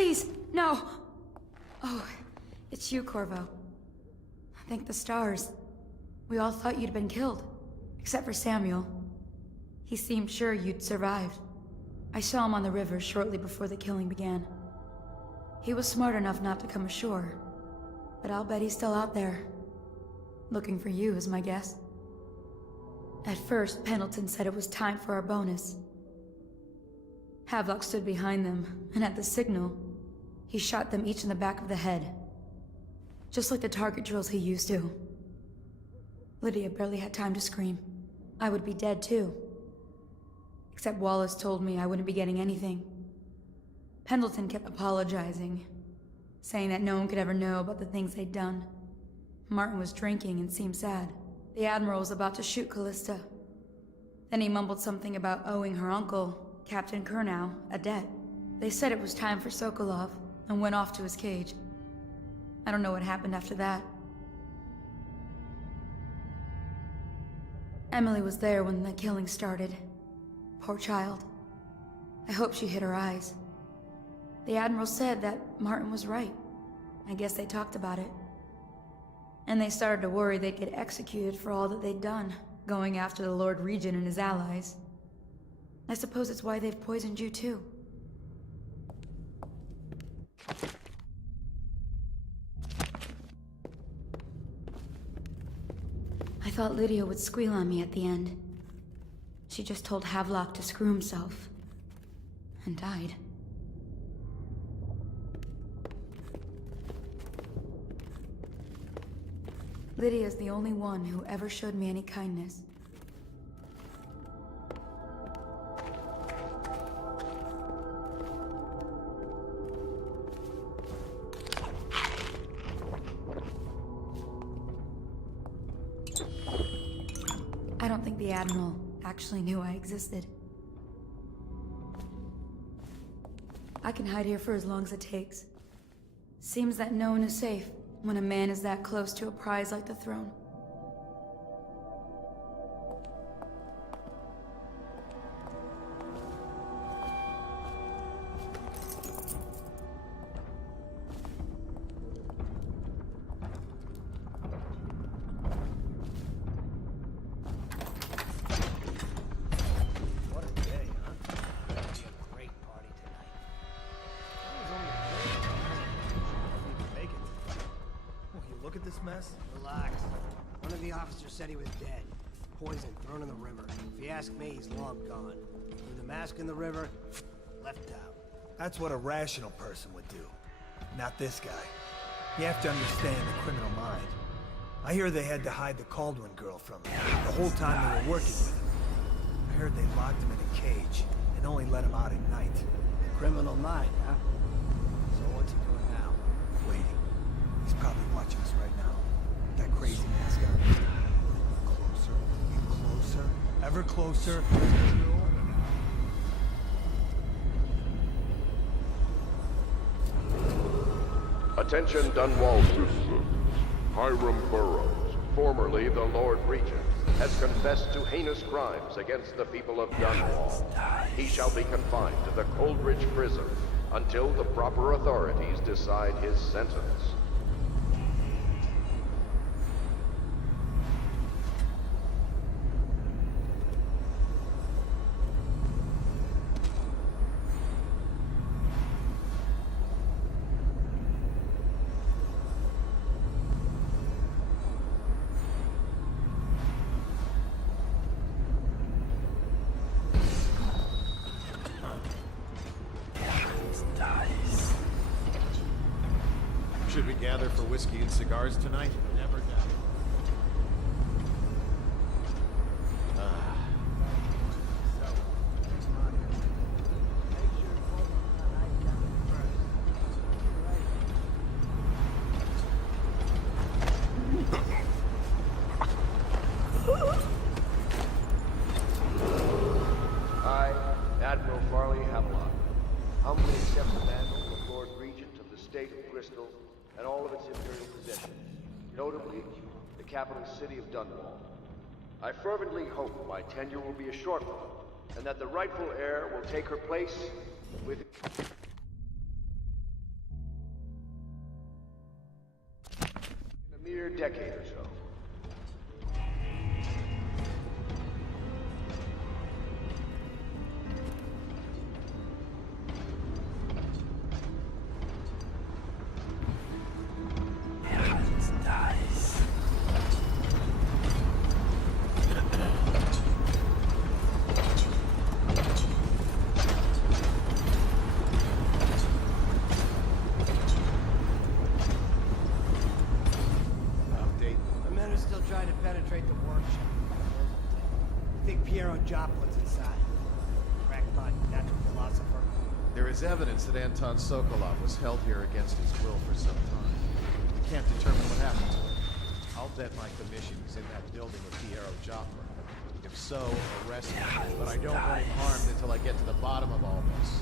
Please, no! Oh, it's you, Corvo. Thank the stars. We all thought you'd been killed, except for Samuel. He seemed sure you'd survived. I saw him on the river shortly before the killing began. He was smart enough not to come ashore, but I'll bet he's still out there. Looking for you is my guess. At first, Pendleton said it was time for our bonus. Havelock stood behind them, and at the signal, he shot them each in the back of the head. Just like the target drills he used to. Lydia barely had time to scream. I would be dead too. Except Wallace told me I wouldn't be getting anything. Pendleton kept apologizing, saying that no one could ever know about the things they'd done. Martin was drinking and seemed sad. The Admiral was about to shoot Callista. Then he mumbled something about owing her uncle, Captain Kurnow, a debt. They said it was time for Sokolov, and went off to his cage. I don't know what happened after that. Emily was there when the killing started. Poor child. I hope she hid her eyes. The Admiral said that Martin was right. I guess they talked about it. And they started to worry they'd get executed for all that they'd done, going after the Lord Regent and his allies. I suppose it's why they've poisoned you too. I thought Lydia would squeal on me at the end. She just told Havelock to screw himself. And died. Lydia's the only one who ever showed me any kindness. I don't think the Admiral actually knew I existed. I can hide here for as long as it takes. Seems that no one is safe when a man is that close to a prize like the throne. Mess? Relax. One of the officers said he was dead. Poisoned, thrown in the river. If you ask me, he's long gone. Threw the mask in the river, left out. That's what a rational person would do. Not this guy. You have to understand the criminal mind. I hear they had to hide the Caldwin girl from him the whole time they were working with him. I heard they locked him in a cage and only let him out at night. Criminal mind, huh? So what's he doing now? Waiting. He's probably watching us right now. That crazy mask on. Closer, and closer, ever closer. Attention Dunwall citizens. Hiram Burroughs, formerly the Lord Regent, has confessed to heinous crimes against the people of Dunwall. He shall be confined to the Coldridge prison until the proper authorities decide his sentence. Should we gather for whiskey and cigars tonight? Never doubt. I, Admiral Farley Havelock, humbly accept the mantle of Lord Regent of the State of Bristol and all of its imperial possessions, notably the capital city of Dunwall. I fervently hope my tenure will be a short one, and that the rightful heir will take her place with... decade or so. There is evidence that Anton Sokolov was held here against his will for some time. We can't determine what happened to him. I'll bet my commission is in that building with Piero Joppa. If so, arrest him. But I don't want him harmed until I get to the bottom of all this.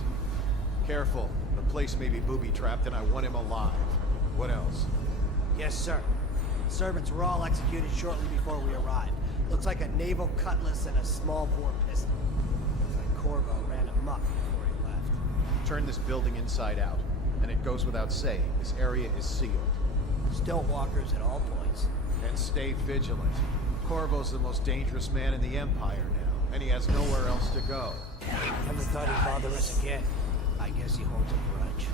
Careful. The place may be booby-trapped and I want him alive. What else? Yes, sir. The servants were all executed shortly before we arrived. Looks like a naval cutlass and a small bore pistol. Looks like Corvo ran amok before he left. Turn this building inside out. And it goes without saying, this area is sealed. Still walkers at all points. And stay vigilant. Corvo's the most dangerous man in the Empire now, and he has nowhere else to go. Never thought he'd bother us again. I guess he holds a grudge.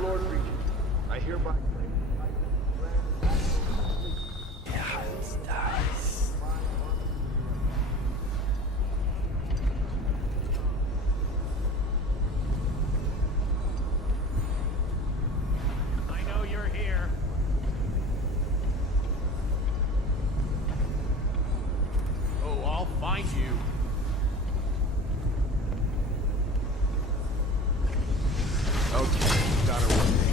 Lord Regent, I hereby claim I know you're here. Oh, I'll find you. Okay, got her with me.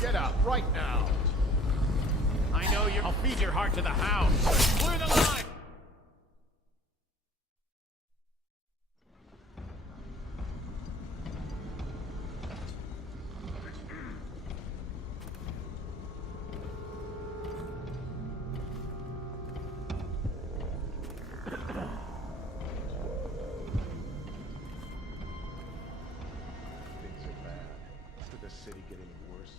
Get out right now. I know you. I'll feed your heart to the hounds. Clear the line. Things are bad. Could the city get any worse?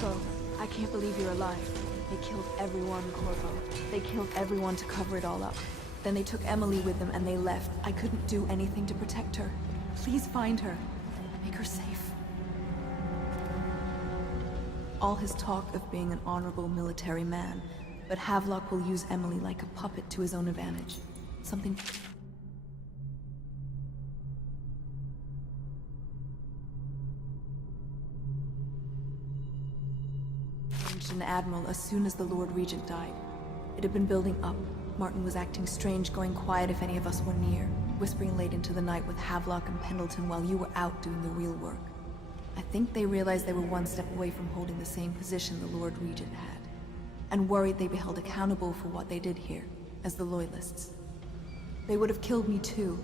Corvo, I can't believe you're alive. They killed everyone, Corvo. They killed everyone to cover it all up. Then they took Emily with them and they left. I couldn't do anything to protect her. Please find her. Make her safe. All his talk of being an honorable military man, but Havelock will use Emily like a puppet to his own advantage. Something... an admiral as soon as the Lord Regent died. It had been building up. Martin was acting strange, going quiet if any of us were near, whispering late into the night with Havelock and Pendleton while you were out doing the real work. I think they realized they were one step away from holding the same position the Lord Regent had, and worried they'd be held accountable for what they did here, as the Loyalists. They would have killed me too,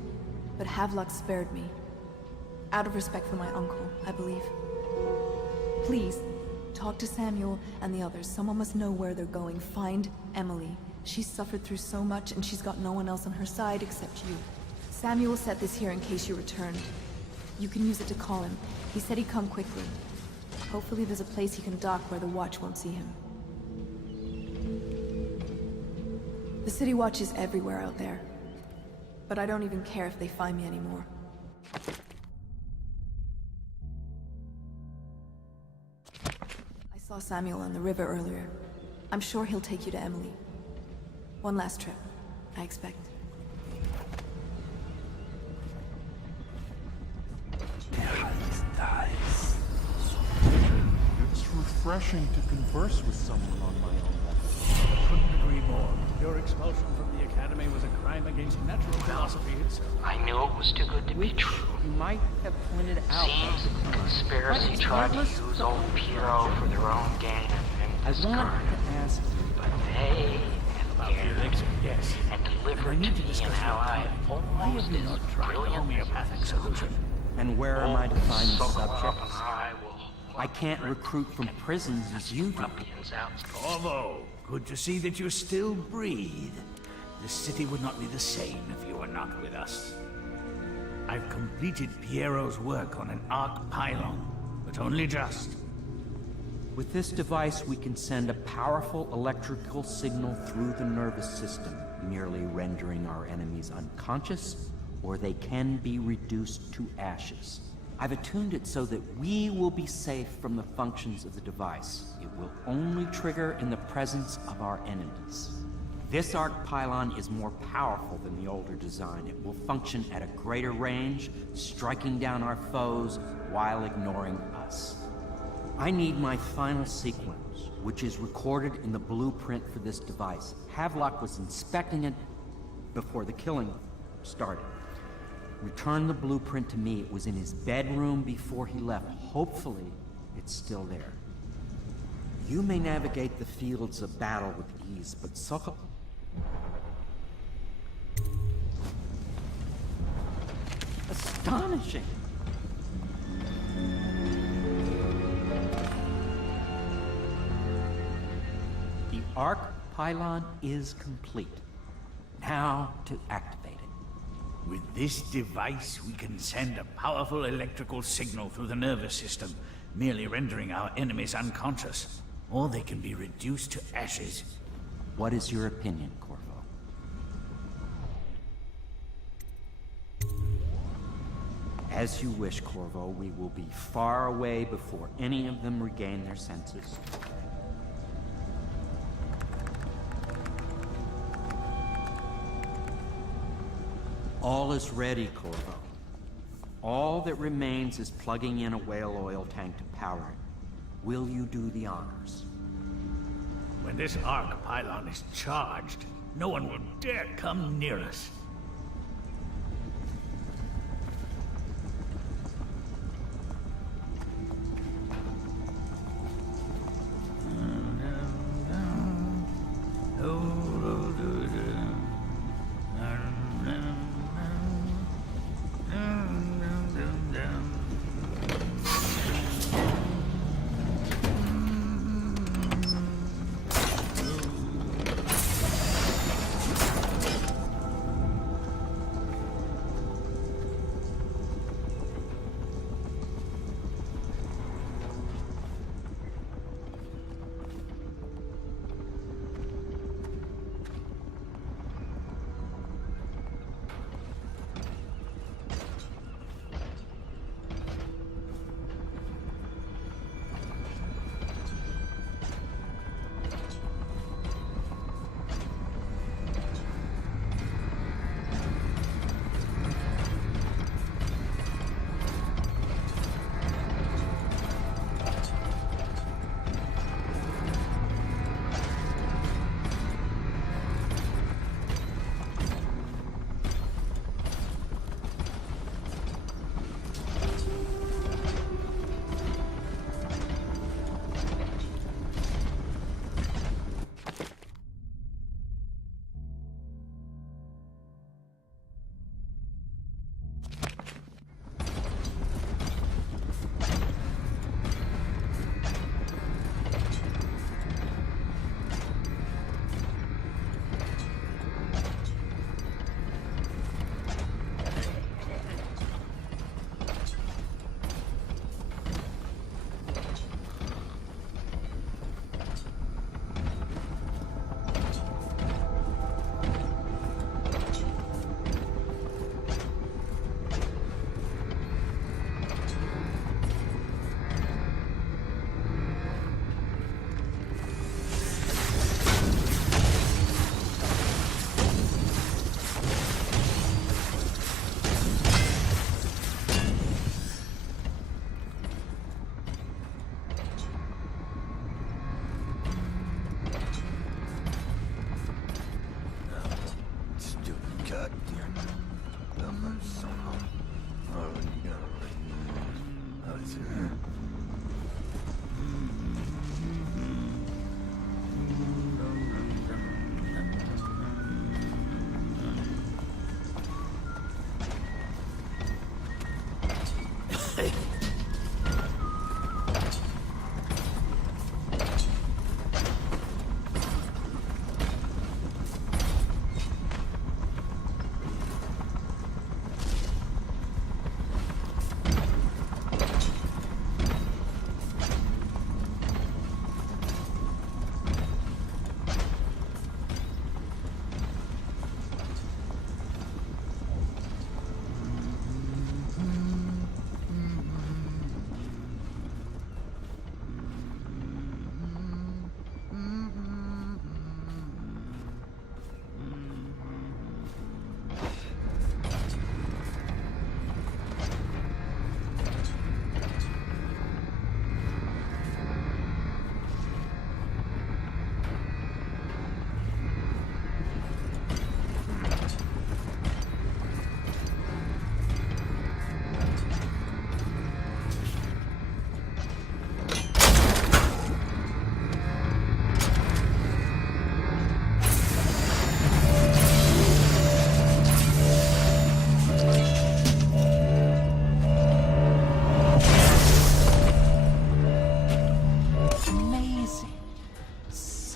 but Havelock spared me. Out of respect for my uncle, I believe. Please, talk to Samuel and the others. Someone must know where they're going. Find Emily. She's suffered through so much, and she's got no one else on her side except you. Samuel set this here in case you returned. You can use it to call him. He said he'd come quickly. Hopefully there's a place he can dock where the Watch won't see him. The City Watch is everywhere out there. But I don't even care if they find me anymore. I saw Samuel on the river earlier. I'm sure he'll take you to Emily. One last trip, I expect. It's refreshing to converse with someone on my own level. Couldn't agree more. Your expulsion from the Academy was a crime against natural philosophy itself. I knew it was too good to be true. You might have pointed out. Seems the conspiracy tried to use old Piero for their own gain I and want discard. to ask you. But they About the elixir, yes. and delivered I to need to me discuss and how your I plan. Why almost have you as not tried the brilliant homeopathic solution? And where am I to find the Sokolov and subjects? I will I can't recruit from prisons as you do. ruffians out. Corvo, good to see that you still breathe. The city would not be the same if you were not with us. I've completed Piero's work on an arc pylon, but only just. With this device, we can send a powerful electrical signal through the nervous system, merely rendering our enemies unconscious, or they can be reduced to ashes. I've attuned it so that we will be safe from the functions of the device. It will only trigger in the presence of our enemies. This arc pylon is more powerful than the older design. It will function at a greater range, striking down our foes while ignoring us. I need my final sequence, which is recorded in the blueprint for this device. Havelock was inspecting it before the killing started. Return the blueprint to me. It was in his bedroom before he left. Hopefully, it's still there. You may navigate the fields of battle with ease, but Sokol... Astonishing! The arc pylon is complete. Now to activate it. With this device, we can send a powerful electrical signal through the nervous system, merely rendering our enemies unconscious. Or they can be reduced to ashes. What is your opinion, Corvo? As you wish, Corvo. We will be far away before any of them regain their senses. All is ready, Corvo. All that remains is plugging in a whale oil tank to power it. Will you do the honors? When this arc pylon is charged, no one will dare come near us.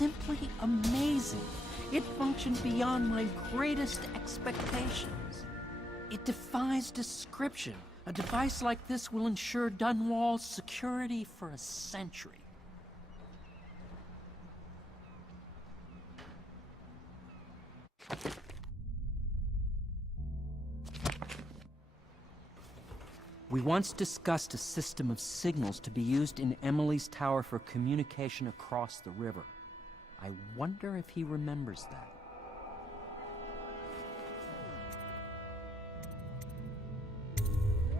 simply amazing. It functioned beyond my greatest expectations. It defies description. A device like this will ensure Dunwall's security for a century. We once discussed a system of signals to be used in Emily's tower for communication across the river. I wonder if he remembers that.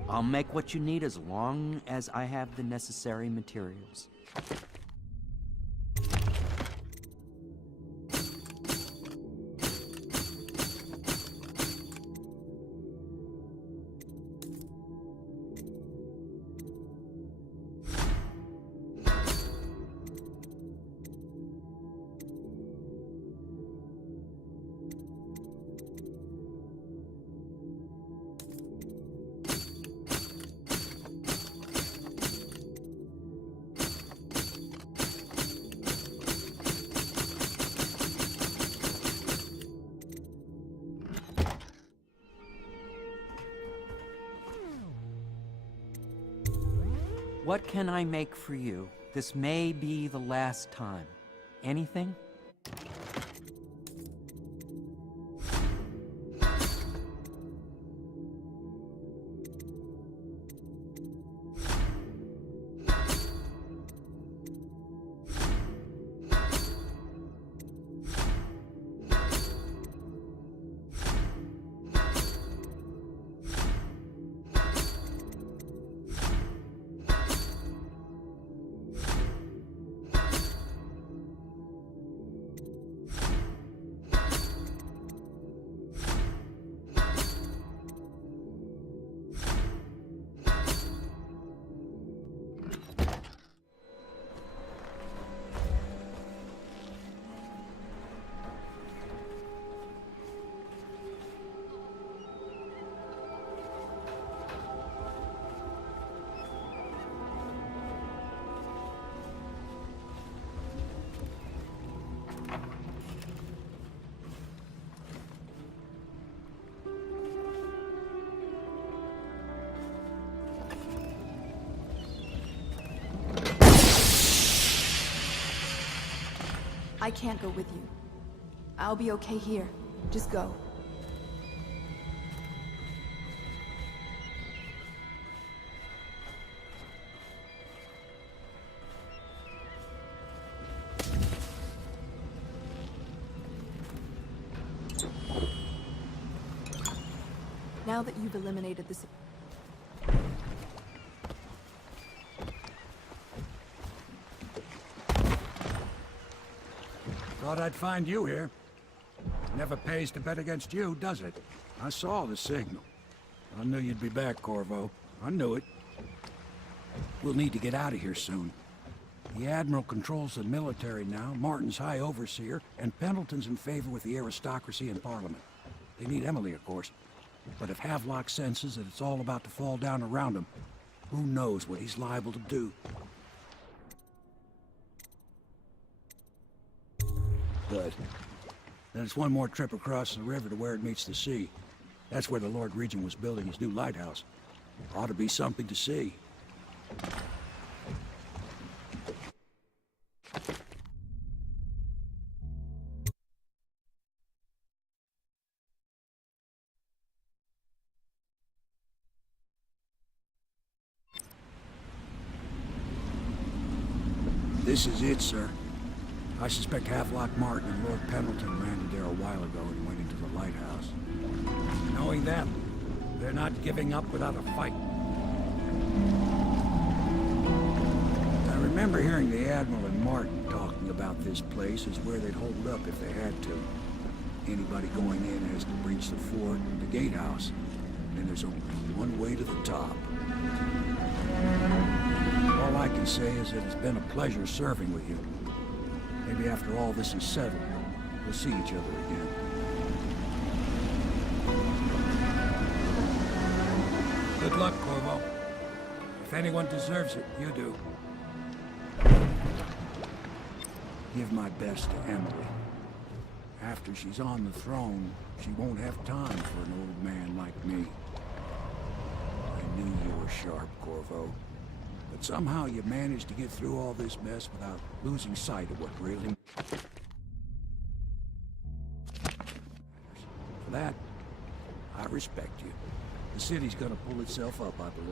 I'll make what you need as long as I have the necessary materials. What can I make for you? This may be the last time. Anything? I can't go with you. I'll be okay here. Just go. Now that you've eliminated this... Thought I'd find you here. Never pays to bet against you, does it? I saw the signal. I knew you'd be back, Corvo. I knew it. We'll need to get out of here soon. The Admiral controls the military now, Martin's High Overseer, and Pendleton's in favor with the aristocracy and Parliament. They need Emily, of course. But if Havelock senses that it's all about to fall down around him, who knows what he's liable to do. Good. Then it's one more trip across the river to where it meets the sea. That's where the Lord Regent was building his new lighthouse. Ought to be something to see. This is it, sir. I suspect Havelock Martin and Lord Pendleton landed there a while ago and went into the lighthouse. Knowing them, they're not giving up without a fight. I remember hearing the Admiral and Martin talking about this place as where they'd hold up if they had to. Anybody going in has to breach the fort, the gatehouse, and there's only one way to the top. All I can say is that it's been a pleasure serving with you. Maybe after all this is settled, we'll see each other again. Good luck, Corvo. If anyone deserves it, you do. Give my best to Emily. After she's on the throne, she won't have time for an old man like me. I knew you were sharp, Corvo. But somehow you managed to get through all this mess without losing sight of what really... For that, I respect you. The city's gonna pull itself up, I believe.